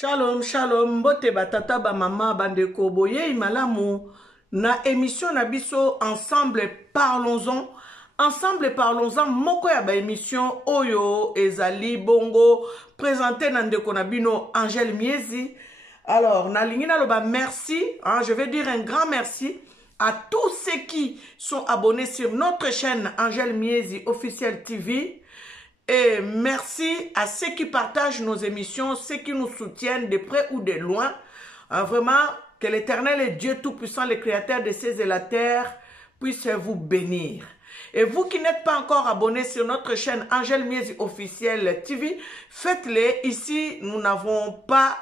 Shalom, shalom, bote batata ba mama bandeko boye imalamu na émission na biso ensemble parlons-en. Ensemble parlons-en moko ya ba émission oyo ezali bongo présenté na ndeko na bino Angèle Miezi. Alors, na lingi na loba merci, hein, je vais dire un grand merci à tous ceux qui sont abonnés sur notre chaîne Angèle Miezi officielle TV. Et merci à ceux qui partagent nos émissions, ceux qui nous soutiennent de près ou de loin. Vraiment, que l'Éternel et Dieu Tout-Puissant, le Créateur des cieux et la terre, puisse vous bénir. Et vous qui n'êtes pas encore abonnés sur notre chaîne Angèle Miezi officielle TV, faites-le. Ici, nous n'avons pas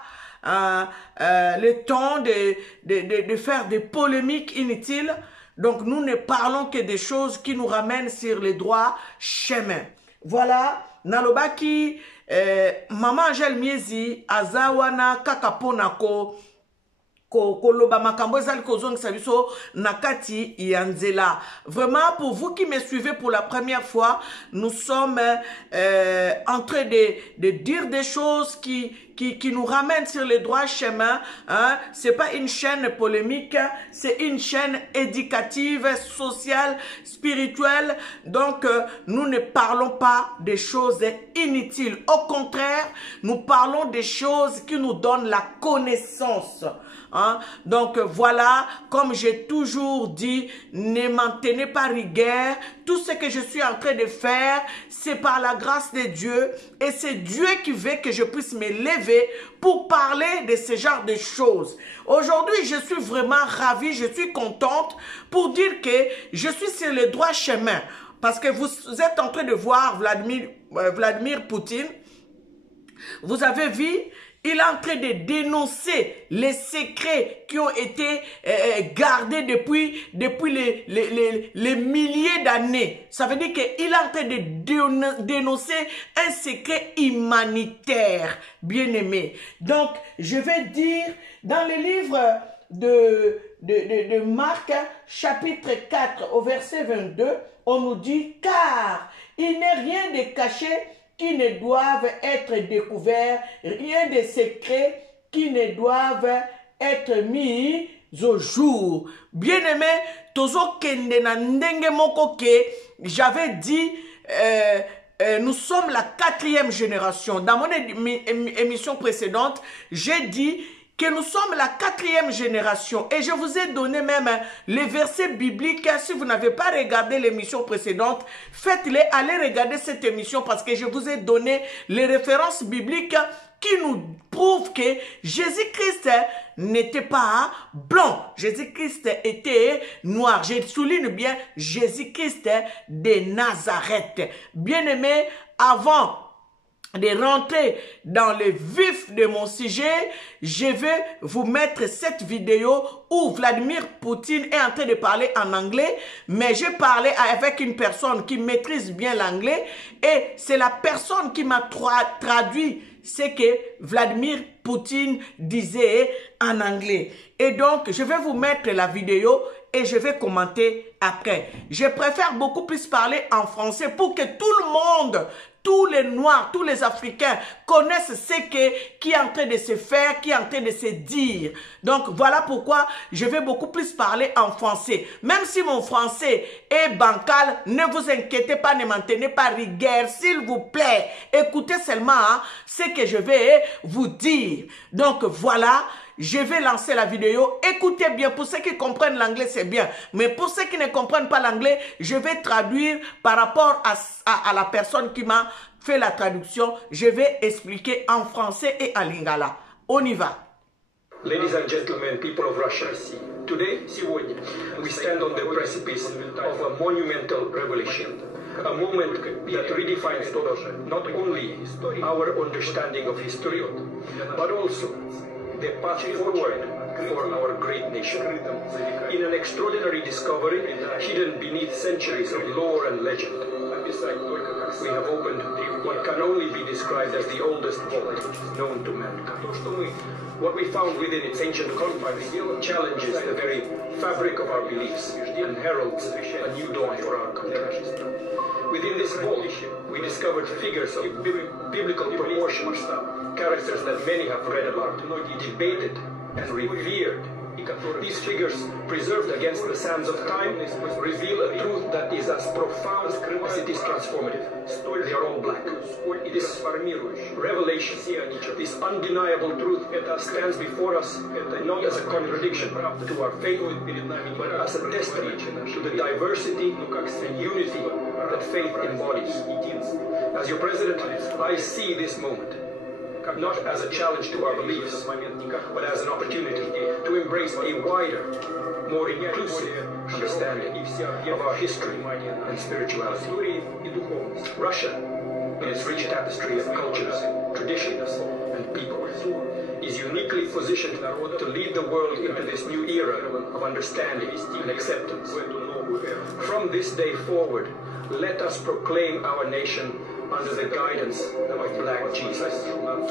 le temps de faire des polémiques inutiles. Donc, nous ne parlons que des choses qui nous ramènent sur les droits chemins. Voilà, nalobaki Maman Angèle Miezi azawana kakaponako koloba makambo ezali kozongisa biso nakati yanzela. Vraiment, pour vous qui me suivez pour la première fois, nous sommes en train de dire des choses qui nous ramènent sur les droits chemins. Hein? C'est pas une chaîne polémique, c'est une chaîne éducative, sociale, spirituelle. Donc, nous ne parlons pas des choses inutiles. Au contraire, nous parlons des choses qui nous donnent la connaissance. Hein? Donc voilà, comme j'ai toujours dit, ne m'en tenez pas rigueur. Tout ce que je suis en train de faire, c'est par la grâce de Dieu. Et c'est Dieu qui veut que je puisse me lever pour parler de ce genre de choses. Aujourd'hui, je suis vraiment ravie, je suis contente pour dire que je suis sur le droit chemin. Parce que vous êtes en train de voir Vladimir Poutine. Vous avez vu, il est en train de dénoncer les secrets qui ont été gardés depuis les milliers d'années. Ça veut dire qu'il est en train de dénoncer un secret humanitaire, bien aimé. Donc, je vais dire, dans le livre de Marc, chapitre 4, au verset 22, on nous dit, car il n'est rien de caché qui ne doivent être découverts, rien de secret qui ne doivent être mis au jour. Bien-aimé, tozo kende na ndenge moko ke, j'avais dit, nous sommes la 4e génération. Dans mon émission précédente, j'ai dit que nous sommes la 4e génération. Et je vous ai donné même les versets bibliques. Si vous n'avez pas regardé l'émission précédente, faites-le, allez regarder cette émission parce que je vous ai donné les références bibliques qui nous prouvent que Jésus-Christ n'était pas blanc. Jésus-Christ était noir. Je souligne bien Jésus-Christ de Nazareth. Bien-aimé, avant de rentrer dans le vif de mon sujet, je vais vous mettre cette vidéo où Vladimir Poutine est en train de parler en anglais, mais j'ai parlé avec une personne qui maîtrise bien l'anglais et c'est la personne qui m'a traduit ce que Vladimir Poutine disait en anglais. Et donc, je vais vous mettre la vidéo et je vais commenter après. Je préfère beaucoup plus parler en français pour que tout le monde, tous les Noirs, tous les Africains connaissent qui est en train de se faire, qui est en train de se dire. Donc, voilà pourquoi je vais beaucoup plus parler en français. Même si mon français est bancal, ne vous inquiétez pas, ne m'en tenez pas rigueur, s'il vous plaît. Écoutez seulement ce que je vais vous dire. Donc, voilà. Je vais lancer la vidéo. Écoutez bien, pour ceux qui comprennent l'anglais, c'est bien. Mais pour ceux qui ne comprennent pas l'anglais, je vais traduire par rapport à la personne qui m'a fait la traduction. Je vais expliquer en français et en lingala. On y va. Ladies and gentlemen, people of Russia, today, we stand on the precipice of a monumental revelation. A moment that redefines not only our understanding of history, but also the path forward for our great nation. In an extraordinary discovery hidden beneath centuries of lore and legend, we have opened what can only be described as the oldest vault known to mankind. What we found within its ancient confines challenges the very fabric of our beliefs and heralds a new dawn for our country. Within this vault, we discovered figures of biblical proportions, characters that many have read about, debated, and revered. These figures, preserved against the sands of time, reveal a truth that is as profound as it is transformative. They are all black. This revelation, this undeniable truth, stands before us not as a contradiction to our faith, but as a testament to the diversity and unity that faith embodies. As your president, I see this moment not as a challenge to our beliefs, but as an opportunity to embrace a wider, more inclusive understanding of our history and spirituality. Russia, in its rich tapestry of cultures, traditions, and people, is uniquely positioned to lead the world into this new era of understanding and acceptance. From this day forward, let us proclaim our nation under the guidance of Black Jesus,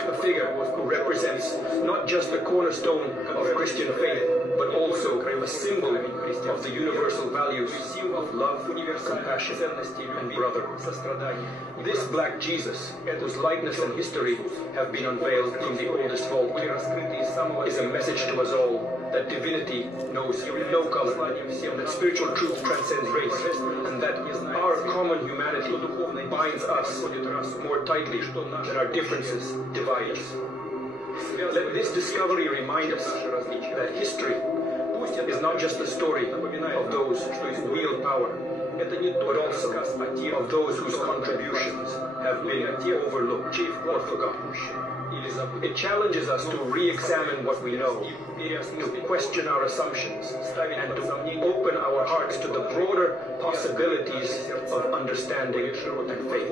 a figure who represents not just the cornerstone of Christian faith, but also a symbol of the universal values of love, compassion, and brotherhood. This Black Jesus, whose likeness and history have been unveiled from the oldest vault, is a message to us all that divinity knows no color, that spiritual truth transcends race, and that our common humanity binds us more tightly than our differences divide us. Let this discovery remind us that history is not just the story of those who wield power, but also of those whose contributions have been overlooked or forgotten. It challenges us to re-examine what we know, to question our assumptions, and to open our hearts to the broader possibilities of understanding and faith.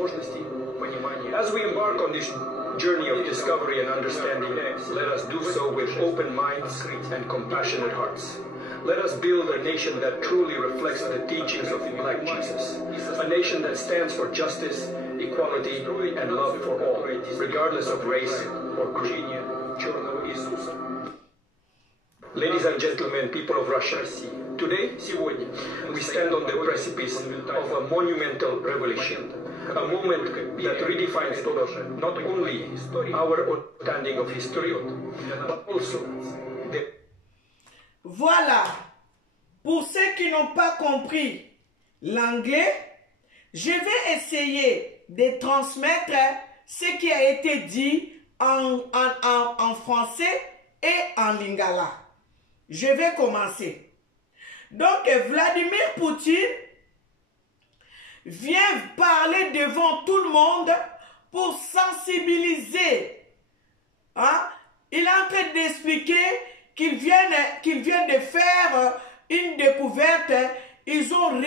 As we embark on this journey of discovery and understanding, let us do so with open minds and compassionate hearts. Let us build a nation that truly reflects the teachings of Black Jesus, a nation that stands for justice, equality, and love for all, regardless of race or creed. Ladies and gentlemen, people of Russia, today, we stand on the precipice of a monumental revelation, a moment that redefines not only our understanding of history, but also the... Voilà, pour ceux qui n'ont pas compris l'anglais, je vais essayer de transmettre ce qui a été dit en français et en lingala. Je vais commencer. Donc, Vladimir Poutine vient parler devant tout le monde pour sensibiliser. Hein? Il est en train d'expliquer qu'il vient de faire une découverte. Ils ont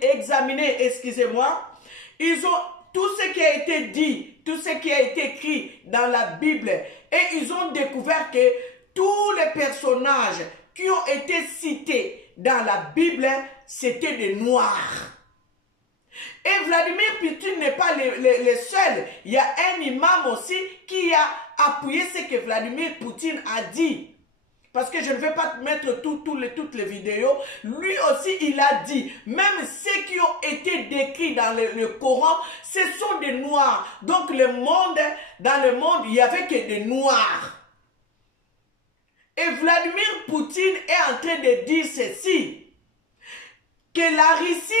réexaminé, excusez-moi. Ils ont tout ce qui a été dit, tout ce qui a été écrit dans la Bible. Et ils ont découvert que tous les personnages qui ont été cités dans la Bible, c'était des Noirs. Et Vladimir Poutine n'est pas le seul. Il y a un imam aussi qui a appuyé ce que Vladimir Poutine a dit. Parce que je ne vais pas mettre toutes les vidéos. Lui aussi, il a dit, même ceux qui ont été décrits dans le Coran, ce sont des Noirs. Donc dans le monde, il n'y avait que des Noirs. Et Vladimir Poutine est en train de dire ceci, que la Russie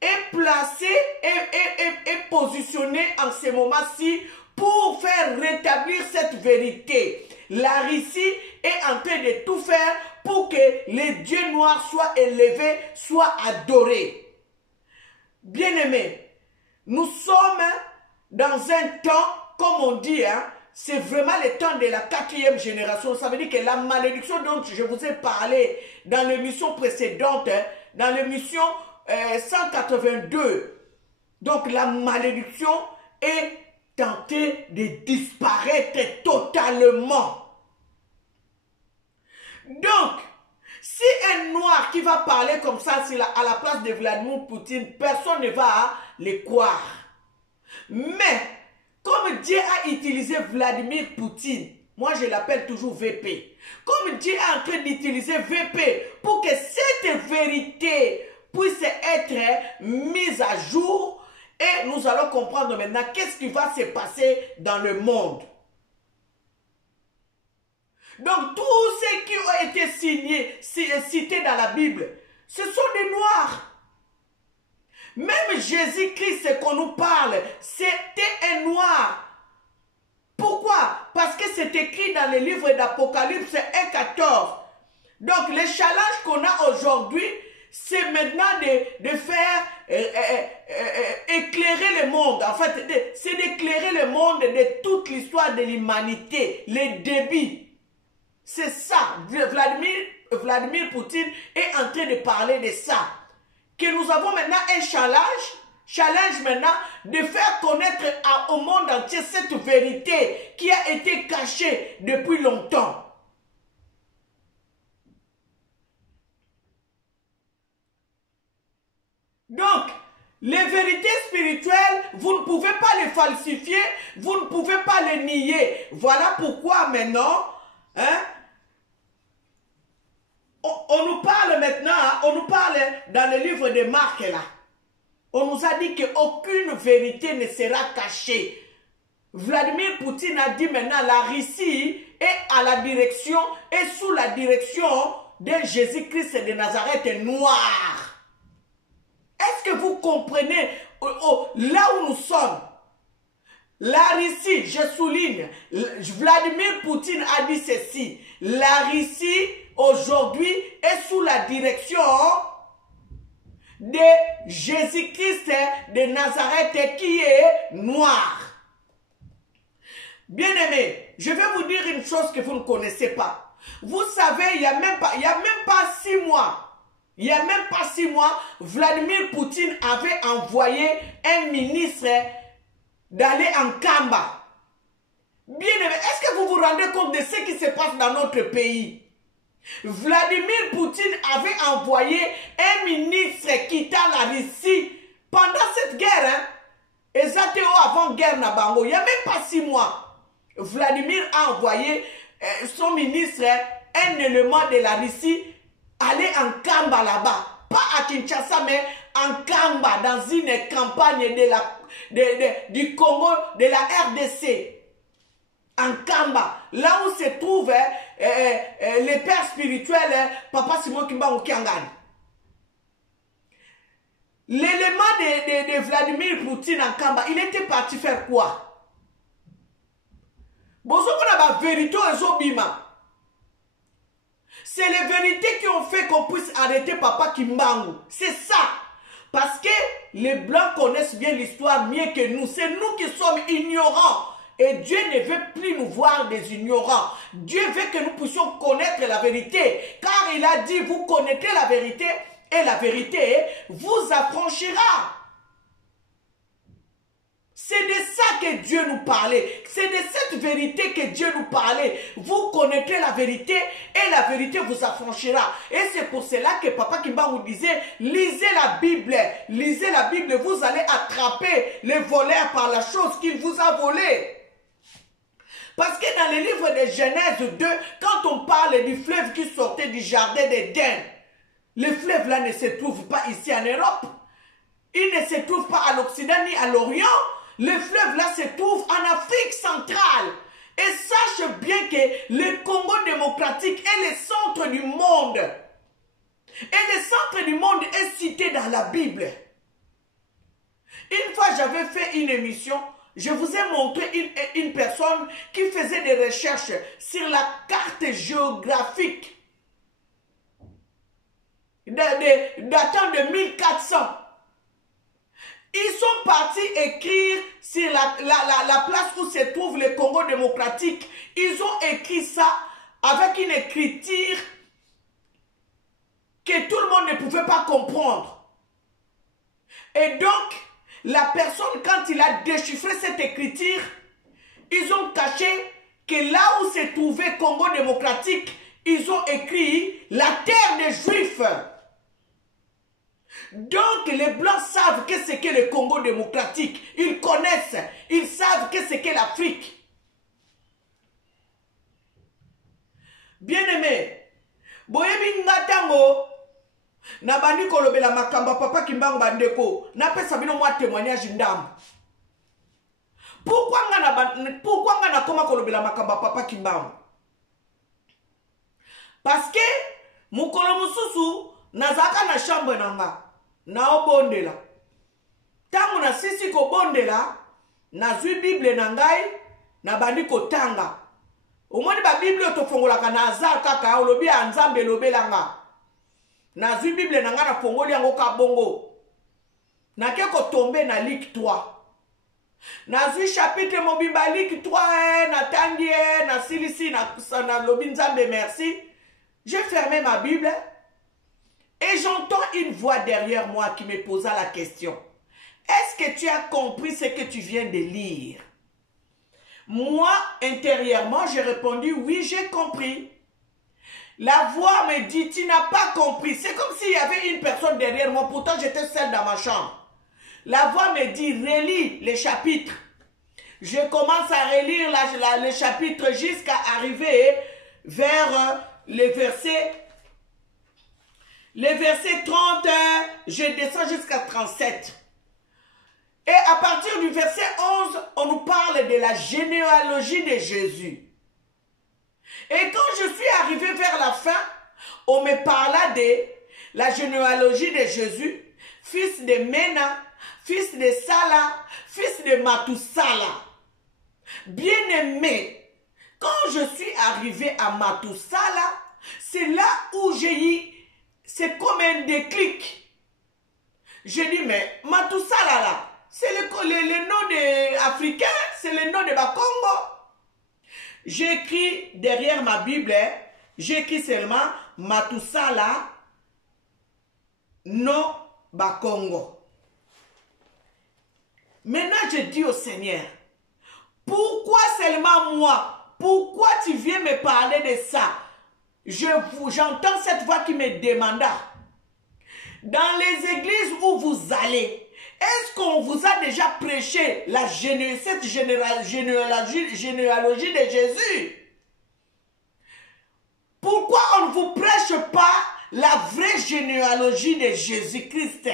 est placée et positionnée en ce moment-ci pour faire rétablir cette vérité. La Russie est en train de tout faire pour que les dieux noirs soient élevés, soient adorés. Bien-aimés, nous sommes dans un temps, comme on dit, hein, c'est vraiment le temps de la 4e génération. Ça veut dire que la malédiction dont je vous ai parlé dans l'émission précédente, dans l'émission 182, donc la malédiction est tentée de disparaître totalement. Donc, si un noir qui va parler comme ça à la place de Vladimir Poutine, personne ne va le croire. Mais, comme Dieu a utilisé Vladimir Poutine, moi je l'appelle toujours VP, comme Dieu est en train d'utiliser VP pour que cette vérité puisse être mise à jour Et nous allons comprendre maintenant qu'est-ce qui va se passer dans le monde. Donc, tous ceux qui ont été cités dans la Bible, ce sont des Noirs. Même Jésus-Christ, qu'on nous parle, c'était un Noir. Pourquoi? Parce que c'est écrit dans le livre d'Apocalypse 1,14. Donc, le challenge qu'on a aujourd'hui, c'est maintenant de faire éclairer le monde. En fait, c'est d'éclairer le monde de toute l'histoire de l'humanité, les débuts. C'est ça. Vladimir Poutine est en train de parler de ça. Que nous avons maintenant un challenge maintenant de faire connaître au monde entier cette vérité qui a été cachée depuis longtemps. Donc, les vérités spirituelles, vous ne pouvez pas les falsifier, vous ne pouvez pas les nier. Voilà pourquoi maintenant, on nous parle maintenant, on nous parle dans le livre de Marc là. On nous a dit qu'aucune vérité ne sera cachée. Vladimir Poutine a dit maintenant la Russie est à la direction, et sous la direction de Jésus-Christ de Nazareth noir. Est-ce que vous comprenez là où nous sommes? La Russie, je souligne, Vladimir Poutine a dit ceci. La Russie aujourd'hui est sous la direction de Jésus-Christ de Nazareth qui est noir. Bien-aimés, je vais vous dire une chose que vous ne connaissez pas. Vous savez, il n'y a même pas 6 mois. Il n'y a même pas 6 mois, Vladimir Poutine avait envoyé un ministre d'aller en Kamba. Bien-aimé, est-ce que vous vous rendez compte de ce qui se passe dans notre pays? Vladimir Poutine avait envoyé un ministre quittant la Russie pendant cette guerre. Exactement avant-guerre Nabango. Il n'y a même pas 6 mois. Vladimir a envoyé son ministre, un élément de la Russie, aller en Kamba là-bas. Pas à Kinshasa, mais en Kamba, dans une campagne du Congo, de la RDC. En Kamba, là où se trouve les pères spirituels, Papa Simon Kimbangu Kiangani. L'élément de Vladimir Poutine en Kamba, il était parti faire quoi? C'est les vérités qui ont fait qu'on puisse arrêter Papa Kimbangu. C'est ça. Parce que les Blancs connaissent bien l'histoire mieux que nous. C'est nous qui sommes ignorants. Et Dieu ne veut plus nous voir des ignorants. Dieu veut que nous puissions connaître la vérité. Car il a dit, vous connaîtrez la vérité et la vérité vous affranchira. C'est de ça que Dieu nous parlait. C'est de cette vérité que Dieu nous parlait. Vous connaîtrez la vérité et la vérité vous affranchira. Et c'est pour cela que Papa Kimba vous disait, lisez la Bible. Lisez la Bible, vous allez attraper les voleurs par la chose qu'il vous a volée. Parce que dans le livre de Genèse 2, quand on parle du fleuve qui sortait du jardin d'Éden, le fleuve là ne se trouve pas ici en Europe. Il ne se trouve pas à l'Occident ni à l'Orient. Le fleuve là se trouve en Afrique centrale. Et sache bien que le Congo démocratique est le centre du monde. Et le centre du monde est cité dans la Bible. Une fois j'avais fait une émission, je vous ai montré une personne qui faisait des recherches sur la carte géographique datant de 1400. Ils sont partis écrire sur la place où se trouve le Congo démocratique. Ils ont écrit ça avec une écriture que tout le monde ne pouvait pas comprendre. Et donc, la personne, quand il a déchiffré cette écriture, ils ont caché que là où se trouvait Congo démocratique, ils ont écrit la terre des Juifs. Donc les Blancs savent que c'est que le Congo démocratique. Ils connaissent, ils savent que c'est que l'Afrique. Bien-aimé, boyebi ngatango, Na bandi kolobela makamba papa Kimbangu bandeko. Na pesa bino mwa témoignage ndambo. Pourquoi nga na koma kolobela makamba papa Kimbangu? Parce que mukolo mususu nazaka na chambre nanga na obondela. Tangu na sisi ko bondela na zui Bible na ngai na bandi kotanga. Omoni ba Bible otofongolaka na azar kaka olobi ya Nzambe lobelanga. Na zui Bible na nga na fongoli yango ka bongo. Na ke ko tomber na Luc 3. Na zui chapitre mobimba Luc 3 na tangi na silisi na lobi Nzambe merci. J'ai fermé ma Bible et j'entends une voix derrière moi qui me posa la question. Est-ce que tu as compris ce que tu viens de lire? Moi, intérieurement, j'ai répondu, oui, j'ai compris. La voix me dit, tu n'as pas compris. C'est comme s'il y avait une personne derrière moi, pourtant j'étais seule dans ma chambre. La voix me dit, relis les chapitres. Je commence à relire les chapitres jusqu'à arriver vers le verset 30, je descends jusqu'à 37. Et à partir du verset 11, on nous parle de la généalogie de Jésus. Et quand je suis arrivé vers la fin, on me parla de la généalogie de Jésus, fils de Mena, fils de Sala, fils de Matusala. Bien-aimé, quand je suis arrivé à Matusala, c'est là où j'ai eu, c'est comme un déclic. J'ai dit, mais Matusala là, c'est le nom des Africains, c'est le nom de Bakongo. J'écris derrière ma Bible, j'écris seulement Matusala, non Bakongo. Maintenant, je dis au Seigneur, pourquoi seulement moi? Pourquoi tu viens me parler de ça? J'entends cette voix qui me demanda, dans les églises où vous allez, est-ce qu'on vous a déjà prêché cette généalogie de Jésus? Pourquoi on ne vous prêche pas la vraie généalogie de Jésus-Christ?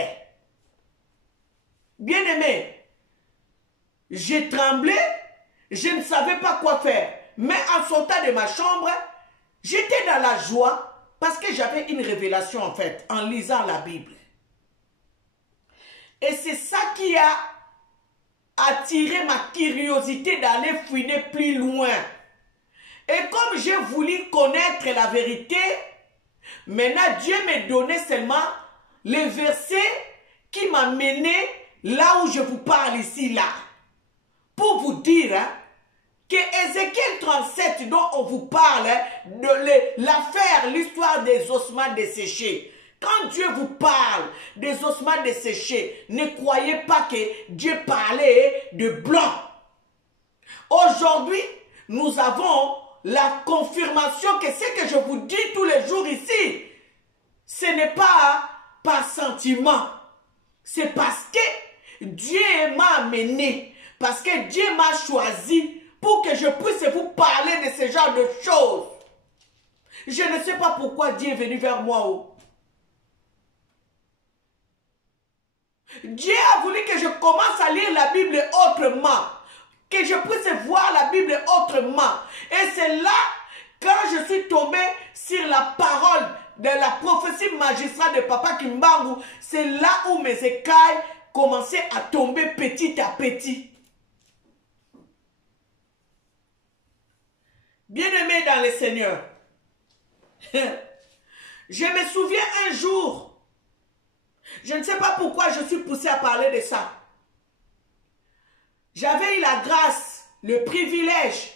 Bien-aimé, j'ai tremblé, je ne savais pas quoi faire. Mais en sortant de ma chambre, j'étais dans la joie parce que j'avais une révélation en fait, en lisant la Bible. Et c'est ça qui a attiré ma curiosité d'aller fouiner plus loin. Et comme j'ai voulu connaître la vérité, maintenant Dieu me donnait seulement les versets qui m'a mené là où je vous parle ici, là. Pour vous dire que Ézéchiel 37 dont on vous parle, de l'affaire, l'histoire des ossements desséchés. Quand Dieu vous parle des ossements desséchés, ne croyez pas que Dieu parlait de blanc. Aujourd'hui, nous avons la confirmation que ce que je vous dis tous les jours ici, ce n'est pas par sentiment. C'est parce que Dieu m'a amené, parce que Dieu m'a choisi pour que je puisse vous parler de ce genre de choses. Je ne sais pas pourquoi Dieu est venu vers moi. Dieu a voulu que je commence à lire la Bible autrement, que je puisse voir la Bible autrement. Et c'est là, quand je suis tombé sur la parole de la prophétie magistrale de Papa Kimbangu, c'est là où mes écailles commençaient à tomber petit à petit. Bien-aimé dans le Seigneur, je me souviens un jour, je ne sais pas pourquoi je suis poussé à parler de ça. J'avais eu la grâce, le privilège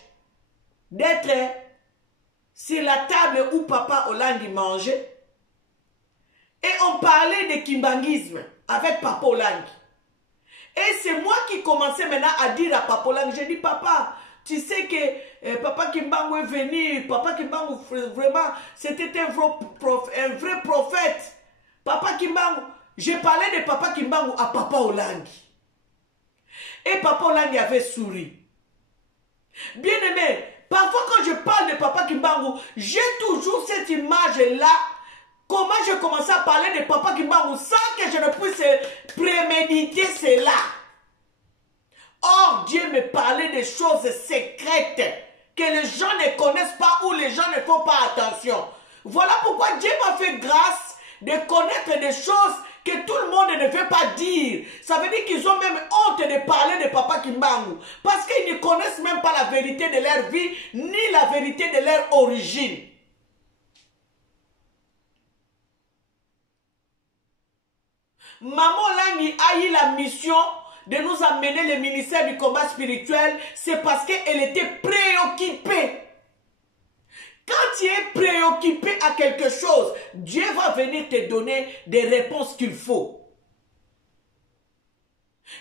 d'être sur la table où Papa Olangi mangeait. Et on parlait de kimbangisme avec Papa Olangi. Et c'est moi qui commençais maintenant à dire à Papa Olangi, j'ai dit, papa, tu sais que Papa Kimbangu est venu, Papa Kimbangu, vraiment, c'était un vrai prophète. Papa Kimbangu, j'ai parlé de Papa Kimbangu à Papa Olangi. Et Papa Olangi avait souri. Bien-aimé, parfois quand je parle de Papa Kimbangu, j'ai toujours cette image-là Comment j'ai commencé à parler de Papa Kimbangu sans que je ne puisse préméditer cela? Or, Dieu me parlait des choses secrètes que les gens ne connaissent pas ou les gens ne font pas attention. Voilà pourquoi Dieu m'a fait grâce de connaître des choses que tout le monde ne veut pas dire. Ça veut dire qu'ils ont même honte de parler de Papa Kimbangu. Parce qu'ils ne connaissent même pas la vérité de leur vie, ni la vérité de leur origine. Maman Langi a eu la mission de nous amener le ministère du combat spirituel. C'est parce qu'elle était préoccupée. Quand tu es préoccupé à quelque chose, Dieu va venir te donner des réponses qu'il faut.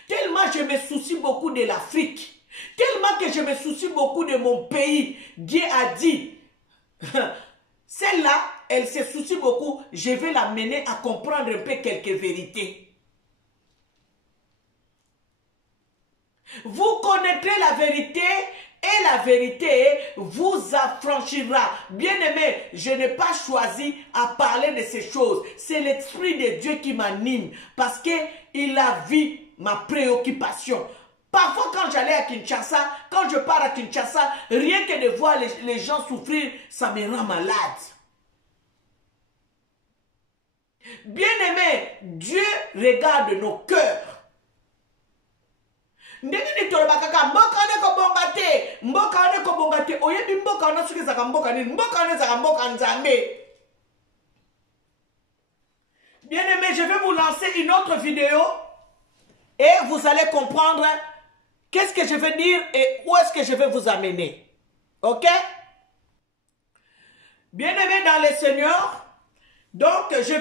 Tellement je me soucie beaucoup de l'Afrique, tellement que je me soucie beaucoup de mon pays, Dieu a dit, celle-là, elle se soucie beaucoup, je vais la mener à comprendre un peu quelques vérités. Vous connaîtrez la vérité et la vérité vous affranchira. Bien-aimé, je n'ai pas choisi à parler de ces choses. C'est l'Esprit de Dieu qui m'anime parce qu'il a vu ma préoccupation. Parfois, quand j'allais à Kinshasa, quand je pars à Kinshasa, rien que de voir les gens souffrir, ça me rend malade. Bien-aimé, Dieu regarde nos cœurs. Ndenge ni toloba kaka mboka ne ko bongate mboka ne ko bongate oyebi mboka na suki zaka mboka ni mboka ne zaka mboka nzambe. Bien aimé, je vais vous lancer une autre vidéo et vous allez comprendre qu'est-ce que je veux dire et où est-ce que je vais vous amener. OK? Bien aimé dans le Seigneur, donc je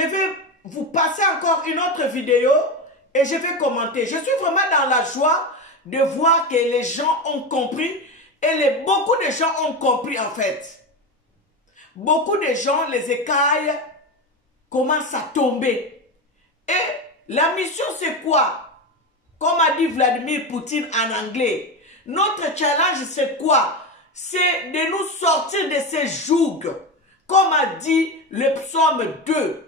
vais vous passer encore une autre vidéo. Et je vais commenter. Je suis vraiment dans la joie de voir que les gens ont compris. Et beaucoup de gens ont compris en fait. Beaucoup de gens, les écailles commencent à tomber. Et la mission c'est quoi? Comme a dit Vladimir Poutine en anglais. Notre challenge c'est quoi? C'est de nous sortir de ces jougs. Comme a dit le psaume 2.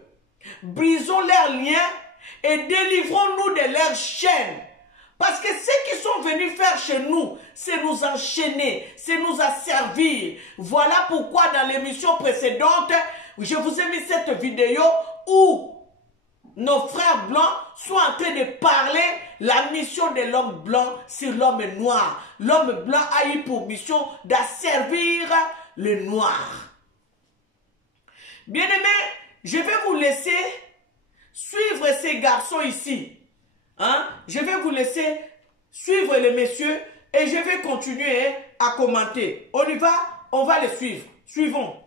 Brisons leurs liens. Et délivrons-nous de leurs chaînes. Parce que ce qu'ils sont venus faire chez nous, c'est nous enchaîner, c'est nous asservir. Voilà pourquoi dans l'émission précédente, je vous ai mis cette vidéo où nos frères blancs sont en train de parler la mission de l'homme blanc sur l'homme noir. L'homme blanc a eu pour mission d'asservir le noir. Bien-aimés, je vais vous laisser suivre ces garçons ici. Hein? Je vais vous laisser suivre les messieurs et je vais continuer à commenter. On y va? On va les suivre. Suivons.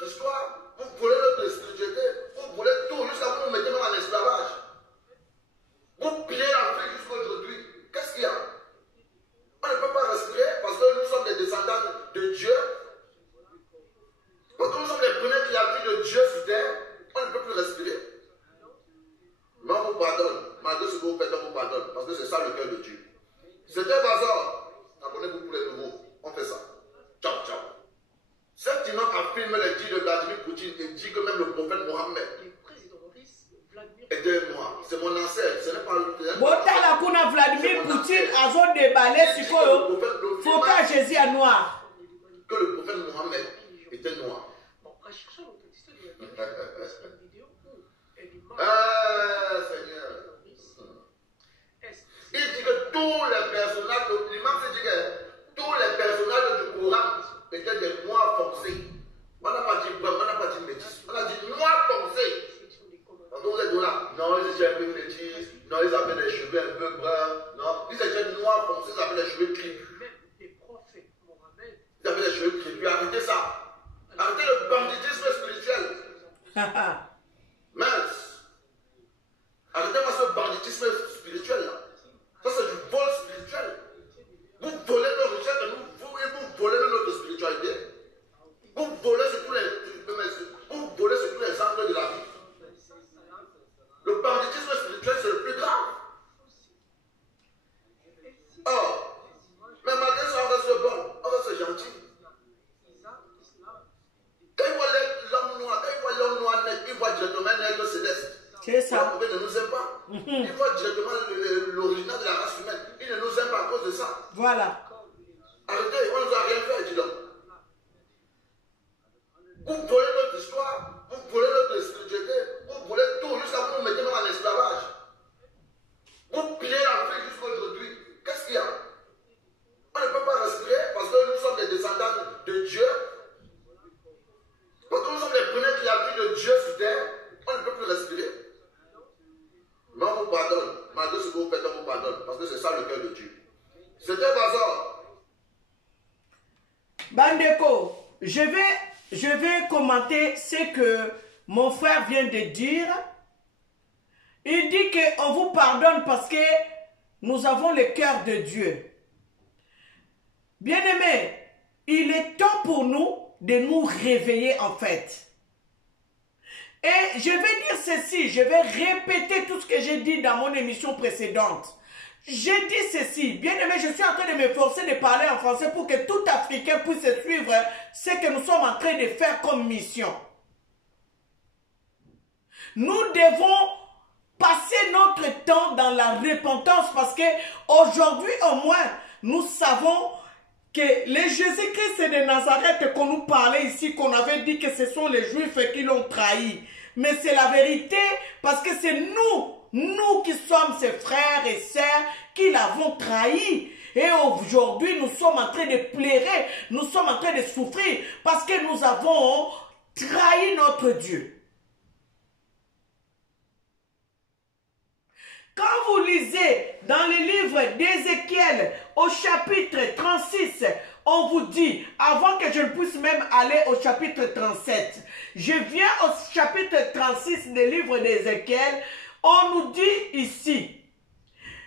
L'histoire, vous voulez notre spiritualité, vous voulez tout jusqu'à vous mettez même en esclavage. Vous pillez l'Afrique jusqu'aujourd'hui. Qu'est-ce qu'il y a? On ne peut pas respirer parce que nous sommes des descendants de Dieu. Parce que nous sommes les premiers qui a vu de Dieu sur terre. On ne peut plus respirer. Mais on vous pardonne. Malgré ce que vous faites, on vous pardonne. Parce que c'est ça le cœur de Dieu. C'était un hasard. Abonnez-vous pour les nouveaux. On fait ça. Ciao, ciao. Cet imam affirme les dits de Vladimir Poutine et dit que même le prophète Mohammed était noir. C'est mon ancêtre. Ce n'est pas le Botala kuna Vladimir Poutine a zone déballé sur quoi? Faut pas Jésus à noir. Que le prophète Mohammed était noir. Seigneur. Il dit que tous les personnages, l'imam se dit que tous les personnages du Coran étaient des noirs foncés. On n'a pas dit blanc, on n'a pas dit métis. On a dit noirs foncés. Parce que vous êtes là, non, ils étaient un peu métis, non, ils avaient des cheveux un peu bruns, non, ils étaient noirs foncés, ils avaient des cheveux crépus. Ils avaient des cheveux crépus. Arrêtez ça. Arrêtez le banditisme spirituel. Mince. Arrêtez-moi ce banditisme spirituel là. Ça c'est du vol spirituel. Vous volez nos richesses et vous volez notre spiritualité. Vous volez sur tous les angles de la vie. Le banditisme spirituel c'est le plus grave. Oh, mais malgré ça on reste bon, on reste gentil. Voilà. Arrêtez, on ne nous a rien fait, dis donc. Vous volez notre histoire, vous volez notre spiritualité, vous volez tout jusqu'à vous nous mettez même en esclavage. Vous pillez l'Afrique jusqu'aujourd'hui. Qu'est-ce qu'il y a? On ne peut pas respirer parce que nous sommes des descendants de Dieu. Parce que nous sommes les premiers qui a vu de Dieu sur terre. On ne peut plus respirer. Mais on vous pardonne. Malgré ce que vous faites, on vous pardonne. Parce que c'est ça le cœur de Dieu. C'était bazar. Bandeko, je vais commenter ce que mon frère vient de dire. Il dit qu'on vous pardonne parce que nous avons le cœur de Dieu. Bien-aimés, il est temps pour nous de nous réveiller en fait. Et je vais dire ceci, je vais répéter tout ce que j'ai dit dans mon émission précédente. J'ai dit ceci, bien-aimé, je suis en train de m'efforcer de parler en français pour que tout Africain puisse suivre ce que nous sommes en train de faire comme mission. Nous devons passer notre temps dans la repentance parce que aujourd'hui au moins, nous savons que les Jésus-Christ de Nazareth qu'on nous parlait ici, qu'on avait dit que ce sont les Juifs qui l'ont trahi. Mais c'est la vérité parce que c'est nous qui sommes ses frères et sœurs qui l'avons trahi. Et aujourd'hui, nous sommes en train de pleurer, nous sommes en train de souffrir parce que nous avons trahi notre Dieu. Quand vous lisez dans le livre d'Ézéchiel au chapitre 36, on vous dit, avant que je ne puisse même aller au chapitre 37, je viens au chapitre 36 du livre d'Ézéchiel, on nous dit ici,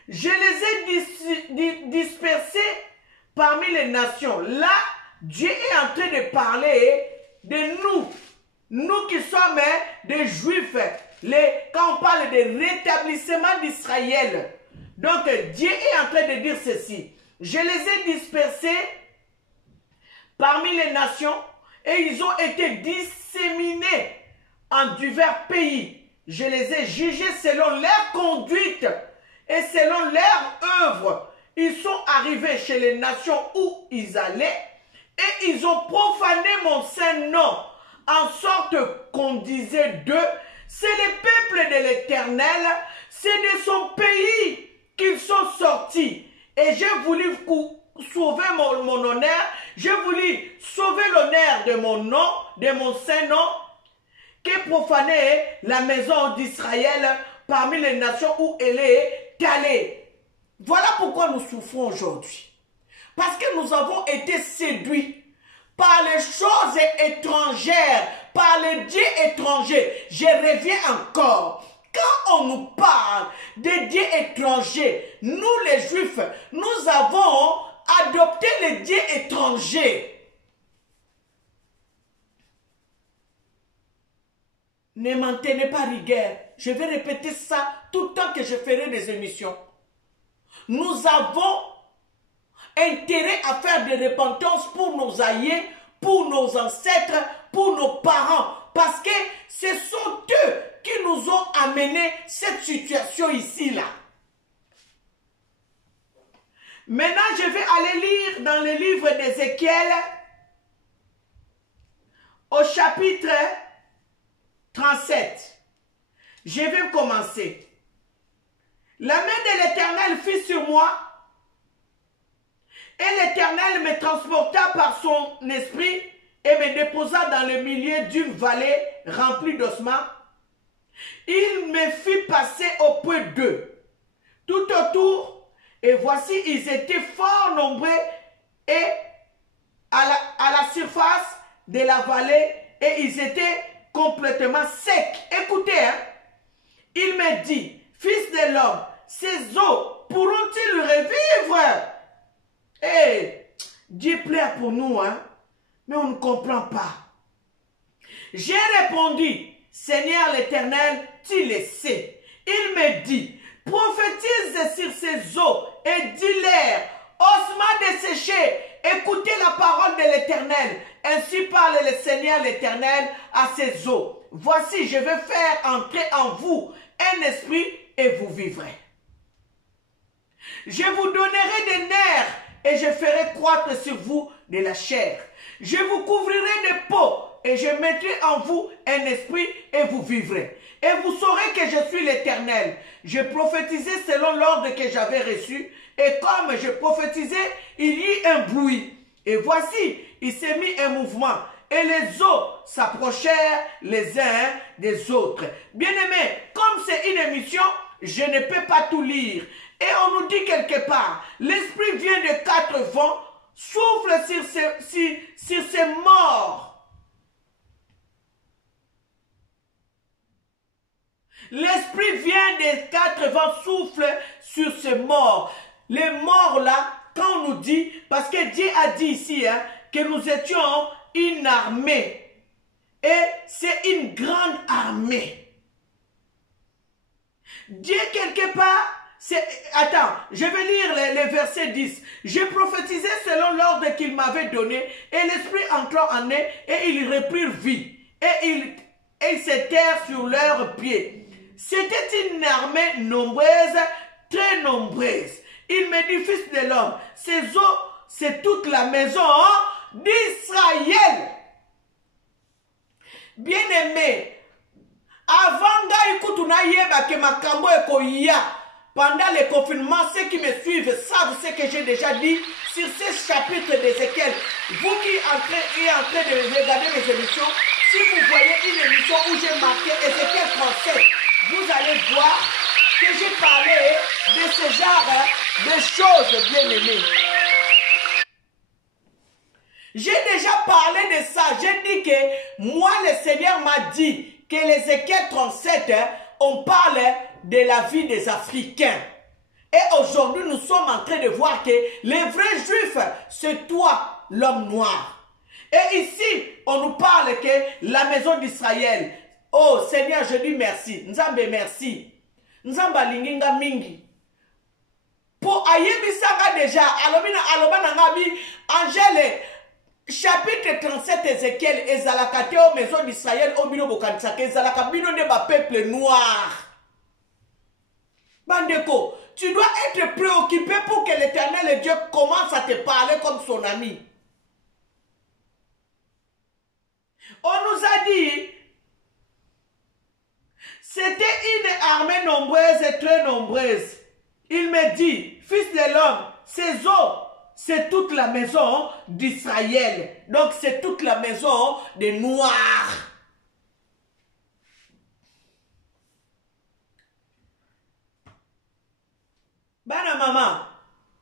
je les ai dispersés parmi les nations. Là, Dieu est en train de parler de nous qui sommes des Juifs. Quand on parle de rétablissement d'Israël, donc Dieu est en train de dire ceci. Je les ai dispersés parmi les nations et ils ont été disséminés en divers pays. Je les ai jugés selon leur conduite et selon leur œuvre. Ils sont arrivés chez les nations où ils allaient et ils ont profané mon saint nom en sorte qu'on disait d'eux, c'est le peuple de l'Éternel, c'est de son pays qu'ils sont sortis. Et j'ai voulu sauver mon honneur, j'ai voulu sauver l'honneur de mon nom, de mon saint nom, qui profanait la maison d'Israël parmi les nations où elle est allée. Voilà pourquoi nous souffrons aujourd'hui. Parce que nous avons été séduits par les choses étrangères, par les dieux étrangers. Je reviens encore. Quand on nous parle des dieux étrangers, nous les Juifs, nous avons adopté les dieux étrangers. Ne m'en tenez pas rigueur. Je vais répéter ça tout le temps que je ferai des émissions. Nous avons intérêt à faire des repentances pour nos aïeux, pour nos ancêtres, pour nos parents. Parce que ce sont eux qui nous ont amené cette situation ici-là. Maintenant, je vais aller lire dans le livre d'Ézéchiel au chapitre 37. Je vais commencer. La main de l'Éternel fut sur moi, et l'Éternel me transporta par son esprit et me déposa dans le milieu d'une vallée remplie d'ossements. Il me fit passer auprès d'eux, tout autour, et voici, ils étaient fort nombreux et à la surface de la vallée, et ils étaient complètement secs. Écoutez, hein? Il me dit, fils de l'homme, ces eaux pourront-ils revivre? Eh, Dieu plaît pour nous, hein? Mais on ne comprend pas. J'ai répondu, Seigneur l'Éternel, tu le sais. Il me dit, prophétise sur ces eaux et dis-leur, ossements desséchés, écoutez la parole de l'Éternel. Ainsi parle le Seigneur l'Éternel à ces eaux. Voici, je vais faire entrer en vous un esprit et vous vivrez. Je vous donnerai des nerfs et je ferai croître sur vous de la chair. Je vous couvrirai de peau et je mettrai en vous un esprit et vous vivrez. Et vous saurez que je suis l'Éternel. Je prophétisais selon l'ordre que j'avais reçu et comme je prophétisais, il y eut un bruit. Et voici, il s'est mis un mouvement et les eaux s'approchèrent les uns des autres. Bien-aimés, comme c'est une émission, je ne peux pas tout lire. Et on nous dit quelque part, l'esprit vient de 4 vents, souffle sur ces morts. L'esprit vient des 4 vents, souffle sur ces morts. Les morts là, quand on nous dit, parce que Dieu a dit ici que nous étions une armée. Et c'est une grande armée. Dieu quelque part, attends, je vais lire les versets 10. Je prophétisais selon l'ordre qu'il m'avait donné, et l'esprit entra en eux, et ils reprirent vie. Et ils s'étèrent sur leurs pieds. C'était une armée nombreuse, très nombreuse. Il me dit, fils de l'homme, ces eaux, c'est toute la maison d'Israël. Bien-aimé, avant pendant le confinement, ceux qui me suivent savent ce que j'ai déjà dit sur ce chapitre d'Ézéchiel. Vous qui êtes en train de regarder mes émissions, si vous voyez une émission où j'ai marqué Ézéchiel 37, vous allez voir que j'ai parlé de ce genre de choses, bien-aimées. J'ai déjà parlé de ça. J'ai dit que moi, le Seigneur m'a dit que l'Ézéchiel 37, on parle de la vie des Africains. Et aujourd'hui, nous sommes en train de voir que les vrais Juifs, c'est toi, l'homme noir. Et ici, on nous parle que la maison d'Israël. Oh Seigneur, je dis merci. Nzambe merci. Nzamba linginga mingi. Pour ayebisanga déjà, alobana nangabi, Angèle, chapitre 37 Ézéchiel, ezalakate o maison d'Israël, o bino bokanisake, ezalaka bino ne ba peuple noir. Bandeko, tu dois être préoccupé pour que l'Éternel Dieu commence à te parler comme son ami. On nous a dit, c'était une armée nombreuse et très nombreuse. Il me dit, fils de l'homme, ces eaux, c'est toute la maison d'Israël. Donc c'est toute la maison des Noirs. Bana maman,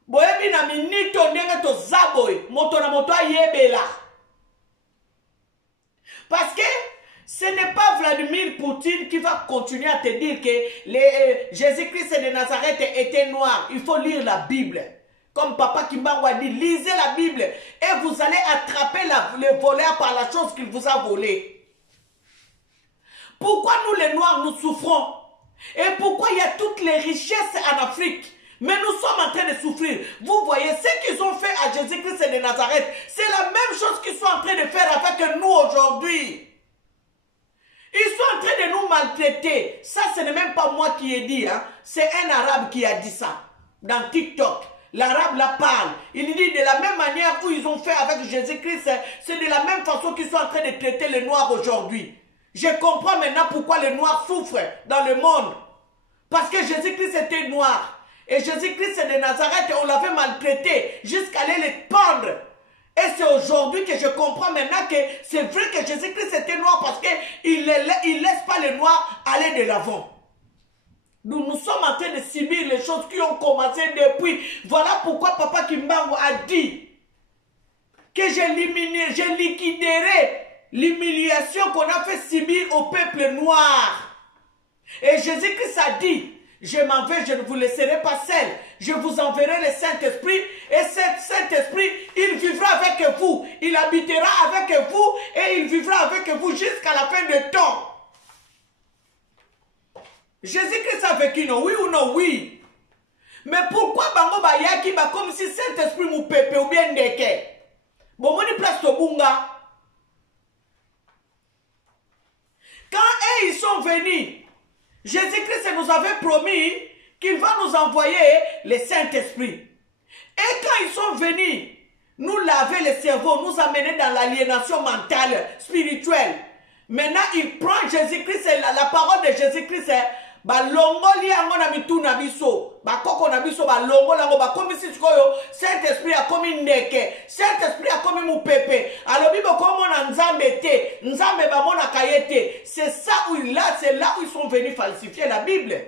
boyebi na minito ndenge to zaboy, moto na moto ayebela. Parce que ce n'est pas Vladimir Poutine qui va continuer à te dire que Jésus-Christ de Nazareth était noir. Il faut lire la Bible. Comme Papa Kimbango a dit, lisez la Bible et vous allez attraper le voleur par la chose qu'il vous a volé. Pourquoi nous les Noirs nous souffrons? Et pourquoi il y a toutes les richesses en Afrique? Mais nous sommes en train de souffrir. Vous voyez, ce qu'ils ont fait à Jésus-Christ de Nazareth, c'est la même chose qu'ils sont en train de faire avec nous aujourd'hui. Ils sont en train de nous maltraiter. Ça, ce n'est même pas moi qui ai dit. Hein. C'est un arabe qui a dit ça. Dans TikTok. L'arabe la parle. Il dit de la même manière où ils ont fait avec Jésus-Christ, c'est de la même façon qu'ils sont en train de traiter les Noirs aujourd'hui. Je comprends maintenant pourquoi les Noirs souffrent dans le monde. Parce que Jésus-Christ était noir. Et Jésus-Christ de Nazareth, on l'avait maltraité jusqu'à aller les pendre. Et c'est aujourd'hui que je comprends maintenant que c'est vrai que Jésus-Christ était noir parce qu'il ne laisse pas les Noirs aller de l'avant. Nous sommes en train de subir les choses qui ont commencé depuis. Voilà pourquoi Papa Kimbango a dit que je liquiderai l'humiliation qu'on a fait subir au peuple noir. Et Jésus-Christ a dit, je m'en vais, je ne vous laisserai pas seul. Je vous enverrai le Saint-Esprit. Et cet Saint-Esprit, il vivra avec vous. Il habitera avec vous. Et il vivra avec vous jusqu'à la fin du temps. Jésus-Christ a vécu, non? Oui ou non? Oui. Mais pourquoi Bango Bayaki ba comme si Saint-Esprit mou pepe ou bien ndeke? Bon, on y place au bunga. Quand ils sont venus, Jésus-Christ nous avait promis qu'il va nous envoyer le Saint-Esprit. Et quand ils sont venus nous laver le cerveau, nous amener dans l'aliénation mentale, spirituelle, maintenant il prend Jésus-Christ, la parole de Jésus-Christ, balongoli yango na mitu na biso, bakoko na biso balongoli yango, bakomisi sikoyo, Saint-Esprit a komi ndeke, Saint-Esprit a komi mupepe, alobi bokomona nzambe te, nzambe bamona kayete. C'est ça où c'est là où ils sont venus falsifier la Bible.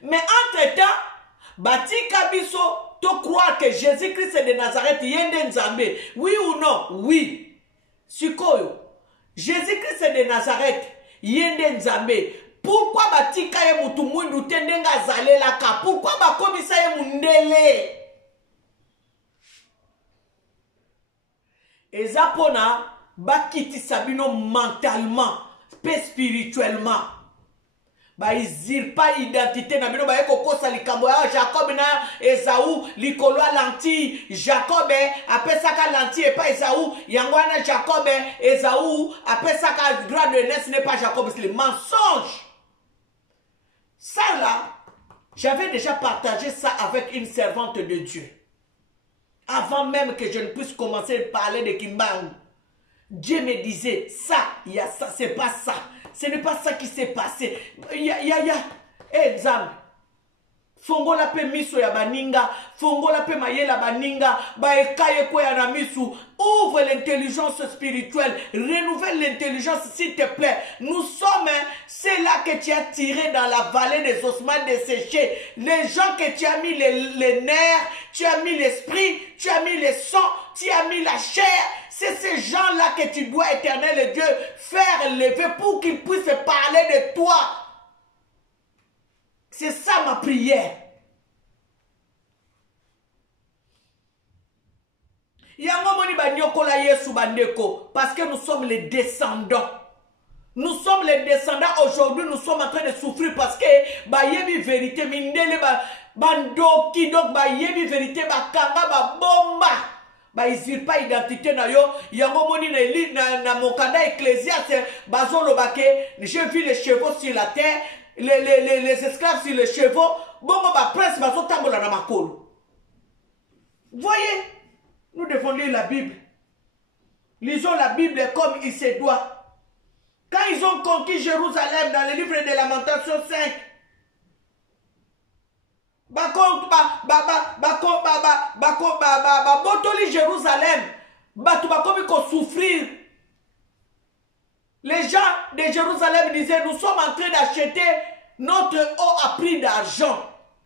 Mais entre-temps, batika biso to croire que Jésus-Christ de Nazareth yende nzambe. Oui ou non? Oui. Sikoyo. Jésus-Christ de Nazareth yende nzambe. Pourquoi batika ye mutu mwindu tendenga zalelaka? Pourquoi bakomisa ye mundele? Ezapona bakiti sabino mentalement, spirituellement. Ba izirpa identité na bino ba eko kosa likambo ya Jacob na Esaú likolo lanti Jacob apesaka lanti et pas Esaú yangwana Jacob Esaú apesaka droit de naissance n'est pas Jacob, c'est le mensonge. Ça là, j'avais déjà partagé ça avec une servante de Dieu. Avant même que je ne puisse commencer à parler de Kimbangu. Dieu me disait ça, il y a ça, c'est pas ça. Ce n'est pas ça qui s'est passé. Eh, Nzambe. Fongo la pe miso ya baninga. Fongo la pe mayela baninga. Ba ekaye ko ya na misu. Ouvre l'intelligence spirituelle. Renouvelle l'intelligence, s'il te plaît. Nous sommes, c'est là que tu as tiré dans la vallée des ossements desséchés. Les gens que tu as mis les nerfs, tu as mis l'esprit, tu as mis le sang, tu as mis la chair. C'est ces gens-là que tu dois, éternel Dieu, faire lever pour qu'ils puissent parler de toi. C'est ça ma prière. Parce que nous sommes les descendants. Nous sommes les descendants aujourd'hui, nous sommes en train de souffrir parce que ba yebi vérité mindele bandoki donc ba yebi vérité ba kanga ba bomba. Ba izirpa identité na yo yango moni na mokanda ecclésiaste bazolo bake j'ai vu les chevaux sur la terre les esclaves sur les chevaux bongo ba prince bazo tambola na makolo. Voyez, nous devons lire la Bible. Lisons la Bible comme il se doit. Quand ils ont conquis Jérusalem dans le livre de Lamentations 5, botoli Jérusalem, souffrir. Les gens de Jérusalem disaient, nous sommes en train d'acheter notre eau à prix d'argent.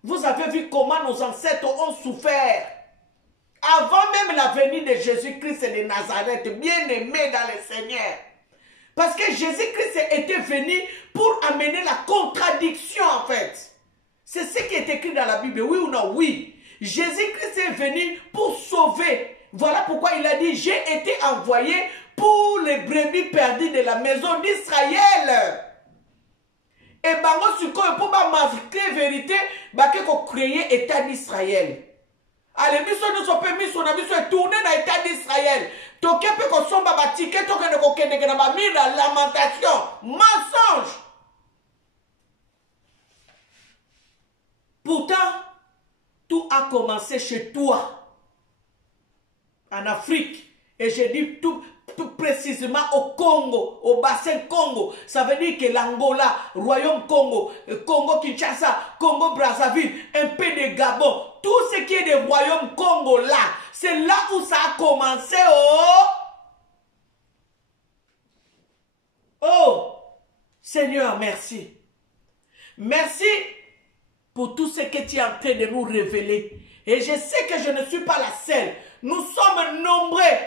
Vous avez vu comment nos ancêtres ont souffert. Avant même la venue de Jésus-Christ et de Nazareth, bien aimé dans le Seigneur. Parce que Jésus-Christ était venu pour amener la contradiction en fait. C'est ce qui est écrit dans la Bible, oui ou non? Oui. Jésus-Christ est venu pour sauver. Voilà pourquoi il a dit, j'ai été envoyé pour les brebis perdues de la maison d'Israël. Et bango suko pour marquer vérité, baké ko créer état d'Israël. Allez, biso nous sommes mis sur la biso et tourner dans l'état d'Israël. Toké pe ko somba batike toké ne ko kende na ba mi la lamentation, mensonge. Pourtant, tout a commencé chez toi, en Afrique. Et je dis tout précisément au Congo, au bassin Congo. Ça veut dire que l'Angola, Royaume Congo, Congo-Kinshasa, Congo-Brazzaville, un peu de Gabon, tout ce qui est des royaumes Congo là, c'est là où ça a commencé. Oh, Seigneur, merci. Merci pour tout ce que tu es en train de nous révéler. Et je sais que je ne suis pas la seule. Nous sommes nombreux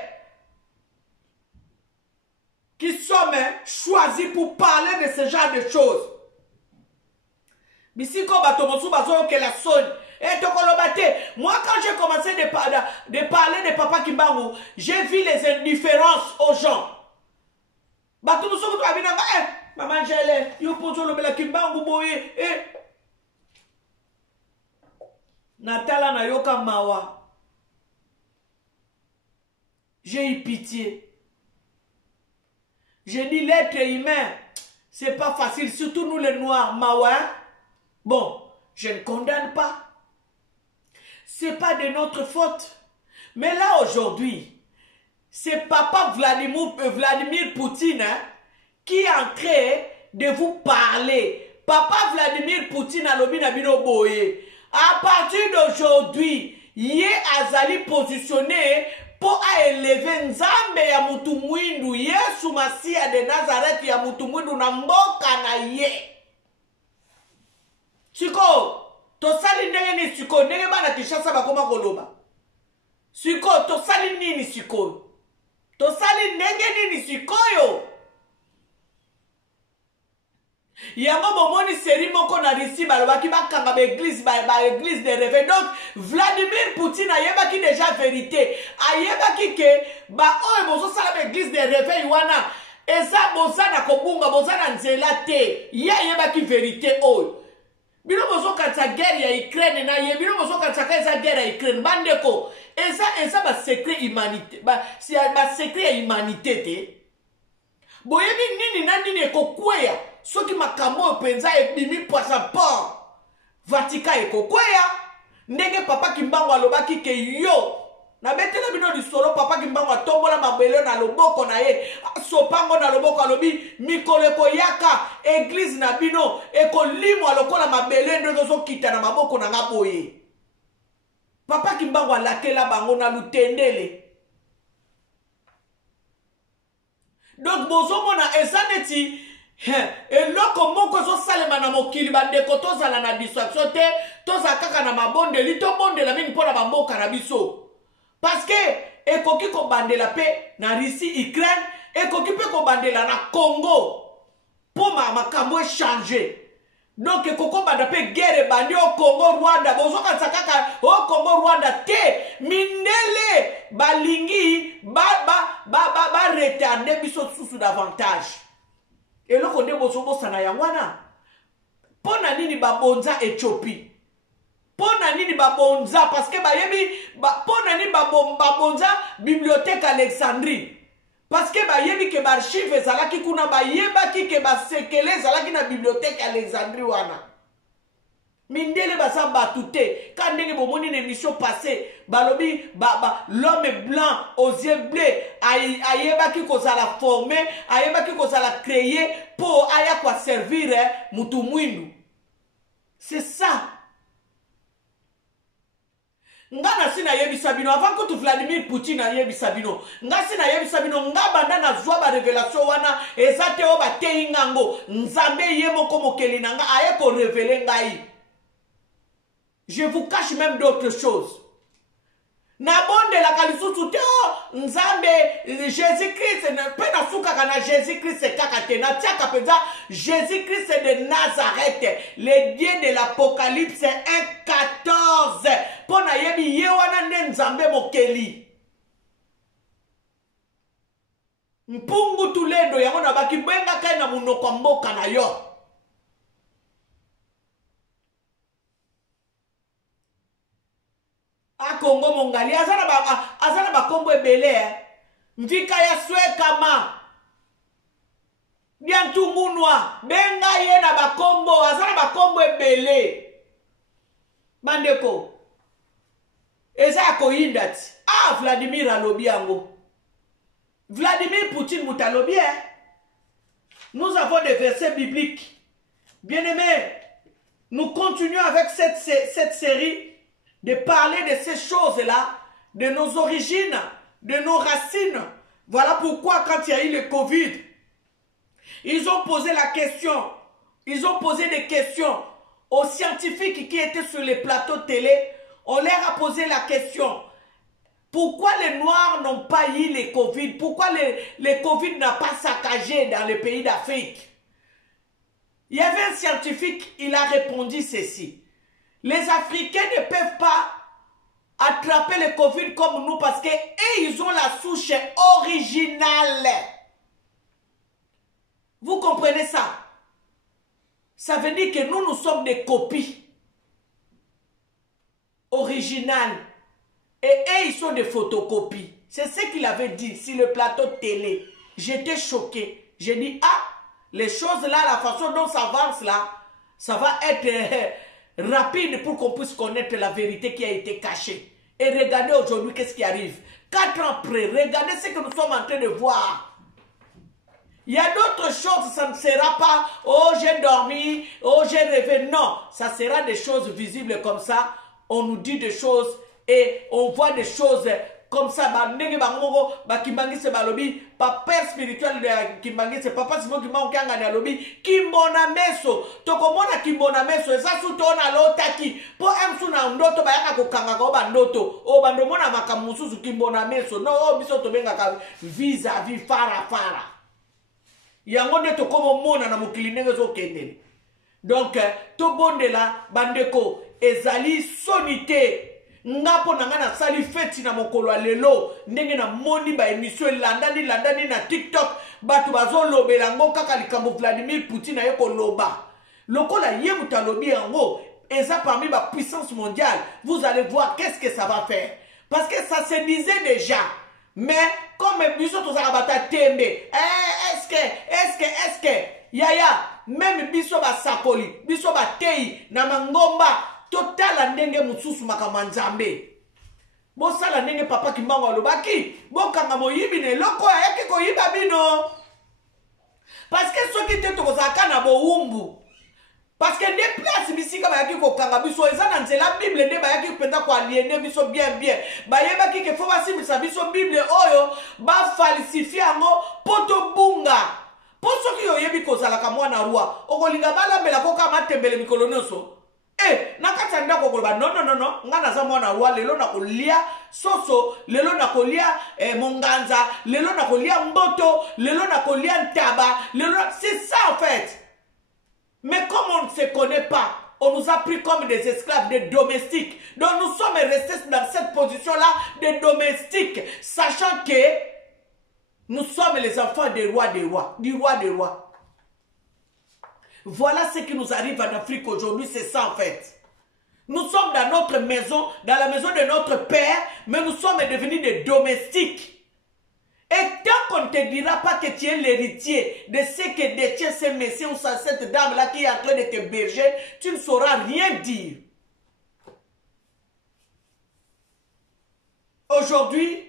qui sommes choisis pour parler de ce genre de choses. Moi, quand j'ai commencé de parler de Papa Kimbangu, j'ai vu les indifférences aux gens. Maman Gélé, yo pozo lo bela Kimbangu boye, Natala na yoka mawa. J'ai eu pitié. J'ai dit l'être humain, c'est pas facile, surtout nous les noirs, mawa. Bon, Je ne condamne pas. Ce n'est pas de notre faute. Mais là, aujourd'hui, c'est papa Vladimir Poutine qui est en train de vous parler. Papa Vladimir Poutine a lobi na bino boye. À partir d'aujourd'hui, Yé azali positionné pour élever Nzambe ya mutu mwindu, Yesu Masia de Nazareth ya mutu mwindu na mboka na ye. Siko, tosali ndenge ni siko, ndenge bana Kinshasa bakoma koloba. Siko, tosali nini siko? Tosali ndenge nini sikoyo? Yango bomoni seri moko na risi balobaki bakanga ba église de réveil. Donc Vladimir Poutine ayebaki déjà vérité. Ayebaki ke ba oyo bozo sala ba église de réveil wana eza bozana kobunga bozana nzela te. Ya ayebaki vérité oyo. Bino bozo kanisa guerre ya Ukraine na ye bino bozo kanisa kaisa guerre ya Ukraine bandeko eza ba secret humanité ba secret ya humanité te. Boyebi nini na nini ekokweya soki makambo penza ebimi passeport Vatican ekokweya ndenge papa Kimbangu alobaki ke yo na betela bino lisolo papa Kimbangu atombola mabele na loboko na ye sopango na loboko alobi mikolo ekoyaka église na bino ekolimwa lokola mabele ndenge zokita na maboko na nga boye. Papa Kimbangu alakela bango na lutendele. Donc bozomona esaneti eloko moko zo salema na mokili bandeko tozala na distraction te toza kaka na mabondeli to bondela mingi mpona bamboka na biso. Parce que ekoki ko bandela pe na Russie Ukraine ekoki pe ko bandela na Congo po makambo changer. Donc ekoko banda pe guerre bandi au Congo Rwanda bozoka kaka au Congo Rwanda te minele balingi ba retarder biso susu davantage. Et là qu'on dit bozobo sana ya wana pona nini babonza Ethiopie pona nini babonza parce que bayebi pona nini babonza bibliothèque Alexandrie parce que bayebi ke archive ezalaki kuna bayebaki ke basekele ezalaki na bibliothèque Alexandrie wana mindele basa batute quand ndenge bomoni une émission passée balobi l'homme blanc aux yeux bleus ayebaki kozala formé ayebaki kozala créé pour aya kwa servir mutu mwindu. C'est ça. Ngana sina yebisa bino avant que tu Vladimir Poutine yebisa bino nga sina yebisa bino nga banda na zwa ba révélation wana ezate o batei ngango Nzambe yemoko mokeli nanga aye ko révéler ngai. Je vous cache même d'autres choses. Nabonde la kalisusu te Nzambe Jésus-Christ ne peut na suka kana Jésus-Christ kakate na tiaka peza Jésus-Christ de Nazareth, le Dieu de l'Apocalypse 1:14. Pona yebi ye wana ne Nzambe mokeli. Mpungu tulendo yango na baki benga kai na munoko mboka na yo. Congo mongali azana ba kombo ebele mvika ya swekama biantu munwa benga ye na ba kombo azana ba kombo ebele bandeko eza ko indati Vladimir alobi yango Vladimir Poutine mutalobi nous avons des versets bibliques bien-aimés. Nous continuons avec cette série de parler de ces choses-là, de nos origines, de nos racines. Voilà pourquoi quand il y a eu le Covid, ils ont posé la question, ils ont posé des questions aux scientifiques qui étaient sur les plateaux télé. On leur a posé la question, pourquoi les Noirs n'ont pas eu le Covid? Pourquoi le Covid n'a pas saccagé dans les pays d'Afrique? Il y avait un scientifique, il a répondu ceci. Les Africains ne peuvent pas attraper le Covid comme nous parce qu'ils ont la souche originale. Vous comprenez ça? Ça veut dire que nous sommes des copies originales. Et eux, ils sont des photocopies. C'est ce qu'il avait dit sur le plateau de télé. J'étais choqué. J'ai dit, les choses là, la façon dont ça avance là, ça va être rapide pour qu'on puisse connaître la vérité qui a été cachée. Et regardez aujourd'hui qu'est-ce qui arrive. 4 ans après, regardez ce que nous sommes en train de voir. Il y a d'autres choses, ça ne sera pas « Oh, j'ai dormi, oh, j'ai rêvé ». Non, ça sera des choses visibles comme ça. On nous dit des choses et on voit des choses comme ça. Papa spirituel de papa Simon Kimbanganga na lobi kimbona meso. Tokomona kimbona meso. Eza sutona lotaki. Po emsu na ndoto bayaka kokanga ko bandoto. O bandomona makamususu kimbona meso. No, o biso tobenga ka vis-à-vis fara. Yango nde tokomo mona na mokili ndenge ezokendele. Donc to bondela bandeko ezali sonité ngapo nanga na sali feti na mokolo lelo ndenge na moni ba émission landani na TikTok batu bazolobela ngo kaka likambo Vladimir Poutine aye koloba lokola ye mutalobi yango eza parmi ba puissance mondiale. Vous allez voir qu'est-ce que ça va faire parce que ça se disait déjà. Mais comme biso tozaka bata tembe est-ce que yaya même biso ba sakoli biso ba tei na mangomba totala ndenge mususu makamanzambe bosala ndenge papa Kimbangu alobaki bokanga moyibi ne loko ayaki koyiba bino parce que soki te tokozaka na boumbu parce que des places bisika bayaki kokanga biso eza na nzela Bible nde bayaki penda ko aliéner biso bien bayebaki ke fo basimisa biso Bible oyo ba falsifier yango poto bunga poso ki oyebi kozalaka mwana roi okolinga balambela koka matembele mikolo nyonso nakati ndako koloba non nga naza mwana roi lelo nakolia soso lelo nakolia monganza lelo nakolia mboto lelo nakolia ntaba lelo c'est ça en fait. Mais comme on ne se connaît pas, on nous a pris comme des esclaves, des domestiques. Donc nous sommes restés dans cette position-là, des domestiques, sachant que nous sommes les enfants du roi des rois. Voilà ce qui nous arrive en Afrique aujourd'hui, c'est ça en fait. Nous sommes dans notre maison, dans la maison de notre père, mais nous sommes devenus des domestiques. Et tant qu'on ne te dira pas que tu es l'héritier de ce que détient ce messieurs ou cette dame-là qui est en train de te berger, tu ne sauras rien dire. Aujourd'hui,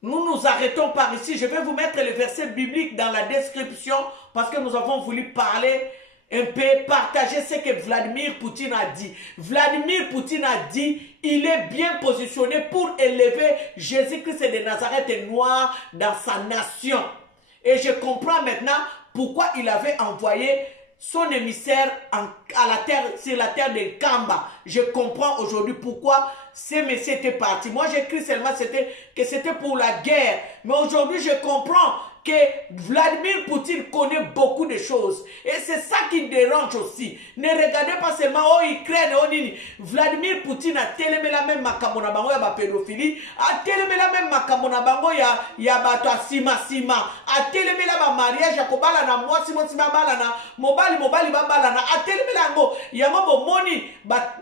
nous nous arrêtons par ici. Je vais vous mettre le verset biblique dans la description parce que nous avons voulu parler un peu, partager ce que Vladimir Poutine a dit. Vladimir Poutine a dit, il est bien positionné pour élever Jésus-Christ de Nazareth noir dans sa nation. Et je comprends maintenant pourquoi il avait envoyé son émissaire sur la terre de Kamba. Je comprends aujourd'hui pourquoi ces messieurs étaient partis. Moi, j'écris seulement que c'était pour la guerre. Mais aujourd'hui, je comprends que Vladimir Poutine connaît beaucoup de choses. Et c'est ça qui dérange aussi. Ne regardez pas seulement Ukraine, Vladimir Poutine a tellement la même makamona bango ya ba pédophilie, a tellement la même makamona bango ya bato sima, a tellement la ba mariage ya kobala na mwasi bala na mobali babala na a tellement la ngo yango bomoni ba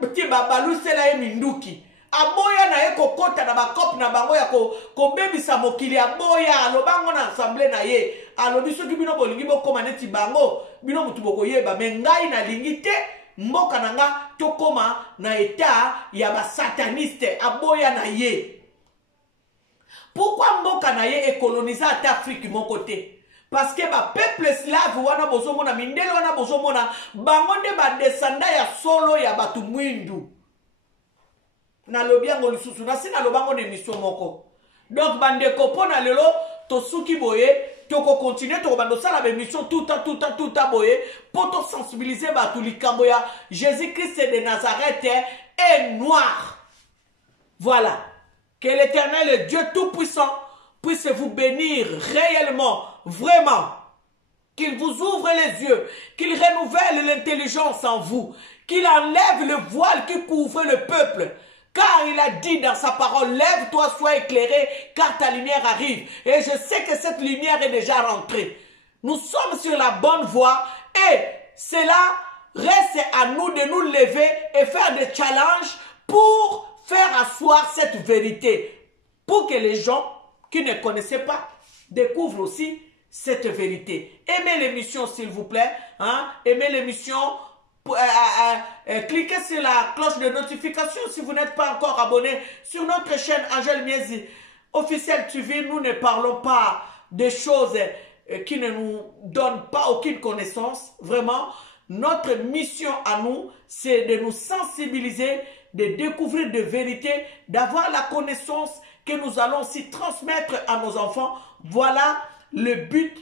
balusela ye minduki. Aboya na ye kokota na bakop na bango ya kobebisa mokili aboya alobango na assemblée na ye alobi soki bino bolingi bokoma neti bango bino mutu bokoyeba me ngai na lingi te mboka na nga tokoma na eta ya basataniste aboya na ye. Pourquoi mboka na ye ekoloniza ata Afrique moko te? Parce que ba peuple slave wana bozomona mindele wana bozomona bango nde ba descenda ya solo ya batu mwindu. Na lobiango lisusu na sina lobango de mission moko. Donc bandeko pona lelo to suki boye toko continuer to bando sala be mission tout boye poto sensibiliser ba tout likambo ya Jésus-Christ de Nazareth est noir. Voilà. Que l'Éternel, le Dieu tout-puissant, puisse vous bénir réellement, vraiment. Qu'il vous ouvre les yeux, qu'il renouvelle l'intelligence en vous, qu'il enlève le voile qui couvre le peuple. Car il a dit dans sa parole, lève-toi, sois éclairé, car ta lumière arrive. Et je sais que cette lumière est déjà rentrée. Nous sommes sur la bonne voie et cela reste à nous de nous lever et faire des challenges pour faire asseoir cette vérité. Pour que les gens qui ne connaissaient pas découvrent aussi cette vérité. Aimez l'émission s'il vous plaît. Hein? Aimez l'émission. cliquez sur la cloche de notification si vous n'êtes pas encore abonné sur notre chaîne Angel Miezi Officiel TV. Nous ne parlons pas de choses qui ne nous donnent pas aucune connaissance. Vraiment, notre mission à nous, c'est de nous sensibiliser, de découvrir des vérités, d'avoir la connaissance que nous allons aussi transmettre à nos enfants. Voilà le but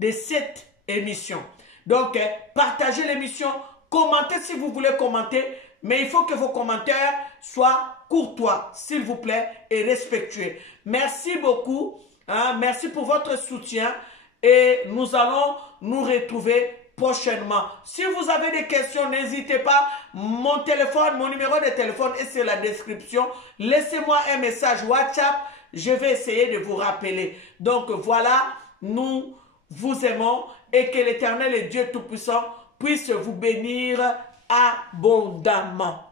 de cette émission. Donc, partagez l'émission, commentez si vous voulez commenter, mais il faut que vos commentaires soient courtois, s'il vous plaît, et respectueux. Merci beaucoup, hein, merci pour votre soutien et nous allons nous retrouver prochainement. Si vous avez des questions, n'hésitez pas. Mon téléphone, mon numéro de téléphone est sur la description. Laissez-moi un message WhatsApp. Je vais essayer de vous rappeler. Donc voilà, nous vous aimons et que l'Éternel et Dieu Tout-Puissant puisse vous bénir abondamment.